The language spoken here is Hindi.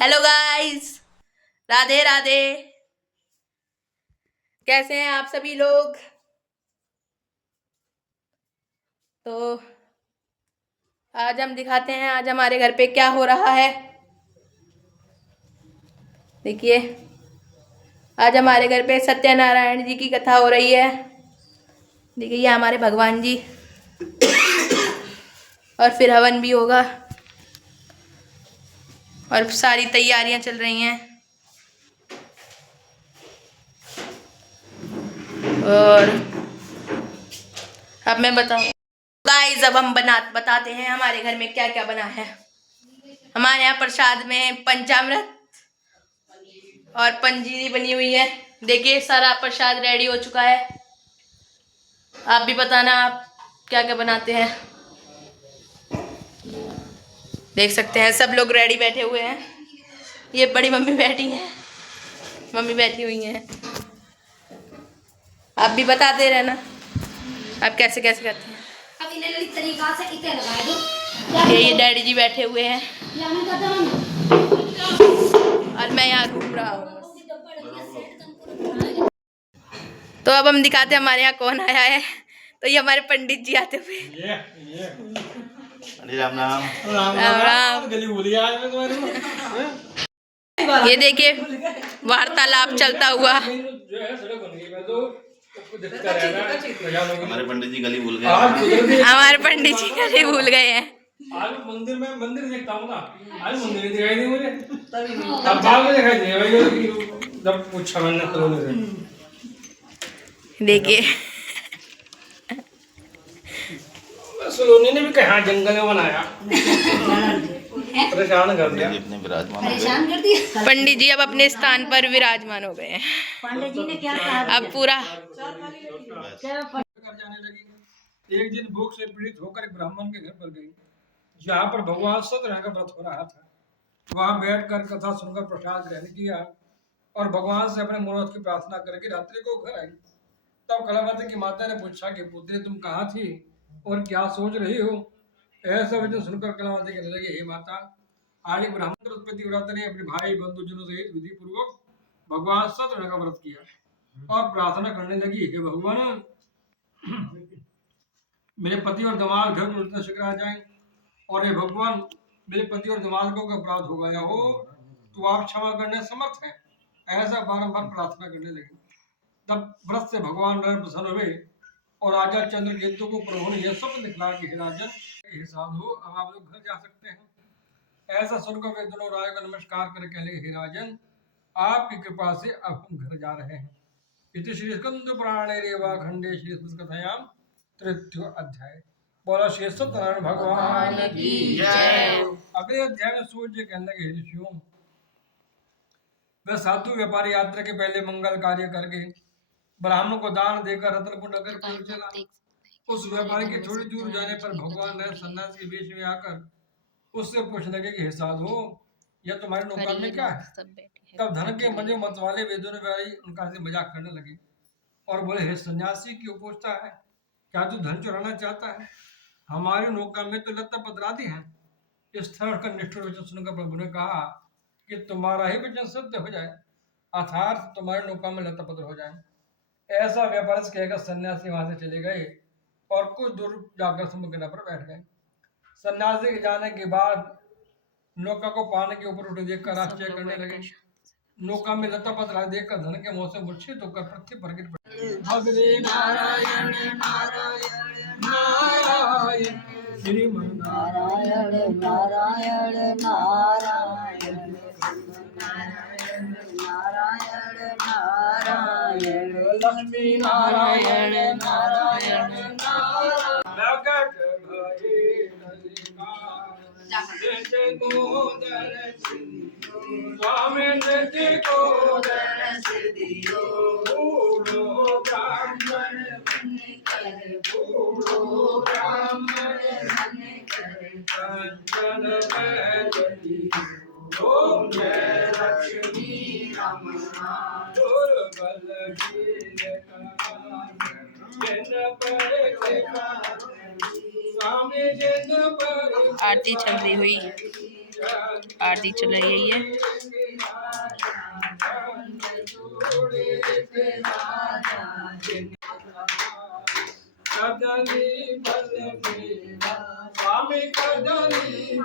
Hello guys, Radhe Radhe. कैसे हैं आप सभी लोग? तो आज हम दिखाते हैं आज हमारे घर पे क्या हो रहा है। देखिए, आज हमारे घर पे सत्यनारायण जी की कथा हो रही है। देखिए, ये हमारे भगवान जी, और फिर हवन भी होगा और सारी तैयारियां चल रही हैं। और अब मैं बताऊं गाइस, अब हम बताते हैं हमारे घर में क्या क्या बना है। हमारे यहाँ प्रसाद में पंचामृत और पंजीरी बनी हुई है। देखिए, सारा प्रसाद रेडी हो चुका है। आप भी बताना आप क्या क्या बनाते हैं। देख सकते हैं सब लोग रेडी बैठे हुए हैं। ये बड़ी मम्मी बैठी हैं, मम्मी बैठी हुई हैं। आप भी बताते रहना आप कैसे कैसे करते हैं। तरीका से इसे लगा दो। ये डैडी जी बैठे हुए हैं और मैं यहाँ घूम रहा हूँ। तो अब हम दिखाते हैं हमारे यहाँ कौन आया है। तो ये हमारे पंडित जी आते हुए। राम राम राम राम। ये देखिए, वार्तालाप चलता हुआ। हमारे पंडित जी गली भूल गए। हमारे पंडित जी गली भूल गए हैं। आज मंदिर देखता हूँ ना, आज मंदिर दिखाई नहीं मुझे, तब बाद में दिखाई नहीं भाई, जब पूछा मैंने तो देखिए, सुलोनी ने भी कहा जंगल में बनाया, परेशान कर दिया। अपने विराजमान परेशान कर दिया। पंडित जी अब अपने स्थान पर विराजमान हो गए हैं। पंडित जी ने क्या कहा? अब पूरा जाने लगी। एक दिन भूख से पीड़ित होकर एक ब्राह्मण के घर पर गई, जहाँ पर भगवान सत्यनारायण का व्रत हो रहा था। वहां बैठकर कथा सुनकर प्रसाद ग्रहण किया और भगवान से अपने मनोरथ की प्रार्थना करके रात्रि को घर आई। तब कलावती की माता ने पूछा कि पुत्री, तुम कहाँ थी और क्या सोच रही हो? ऐसा वचन सुनकर कलावती कहने लगी, हे माता, आज एक ब्राह्मण उत्पत्ति व्रत ने अपने भाई बंधुजनों सहित विधि पूर्वक भगवान सत्यनारायण का व्रत किया और प्रार्थना करने लगी, हे भगवान, मेरे पति और दामाद घर में उतना शीघ्र आ जाए, और हे भगवान, मेरे पति और दामाद को अपराध हो गया हो तो आप क्षमा करने समर्थ हैं। ऐसा बारंबार प्रार्थना करने लगी। तब व्रत से भगवान प्रसन्न हुए और राजा चंद्रकेतु को प्रभु ने यह स्वप्न दिखला कि हे राजन, हे साधु, अब आप लोग घर जा सकते हैं। ऐसा सुनकर वे दोनों राजा को नमस्कार करके कहने लगे, हे राजन, आपकी कृपा से अब हम घर जा रहे हैं। इति श्री स्कंद पुराणे रेवा खंडे श्री कथायाम तृतीय अध्याय। बोला श्री सत्यनारायण भगवान की जय। अगले अध्याय में सूर्य कहने लगे, हे ऋषियों, वह साधु व्यापारी यात्रा के पहले मंगल कार्य करके ब्राह्मण को दान देकर रत्नपुर नगर की ओर चला। उस व्यापारी के थोड़ी दूर जाने पर भगवान ने सन्यासी के बीच में आकर उससे पूछने लगे कि हे साधु, यह तुम्हारे नौका में क्या है? तब धन के मजे मत वाले वे दोनों व्यापारी उनका से मजाक करने लगे और बोले, हे सन्यासी, क्यों पूछता है? क्या तू धन चुराना चाहता है? हमारी नौका में तो लत्ता पतरादी है। इस तरह का निष्ठुर वचन सुनकर प्रभु ने कहा कि तुम्हारा ही वचन सत्य हो जाए, अर्थात तुम्हारी नौका में लत्ता पत्र हो जाए। ऐसा व्यापारी कहकर सन्यासी वहां से चले गए और कुछ दूर जाकर समुद्र किनारे पर बैठ गए। सन्यासी के जाने के बाद नौका को पानी के ऊपर उठे देखकर आश्चर्य करने लगे। नौका में लता पतरा देखकर धन के मोह से मूर्छित होकर पृथ्वी पर गिर पड़े। भगरे नारायण नारायण नारायण श्रीमन नारायण नारायण नारायण नारायण नारायण नारायण लक्ष्मी नारायण नारायण नारायण स्वामी को दर्श दियो, बूढ़ो ब्राह्मण बन कर, बूढ़ो ब्राह्मण बन कर, कंचन बैठी हो मैं लक्ष्मी रमना, दुर्बल आरती चल रही हुई। आरती चल रही है। स्वामी कदली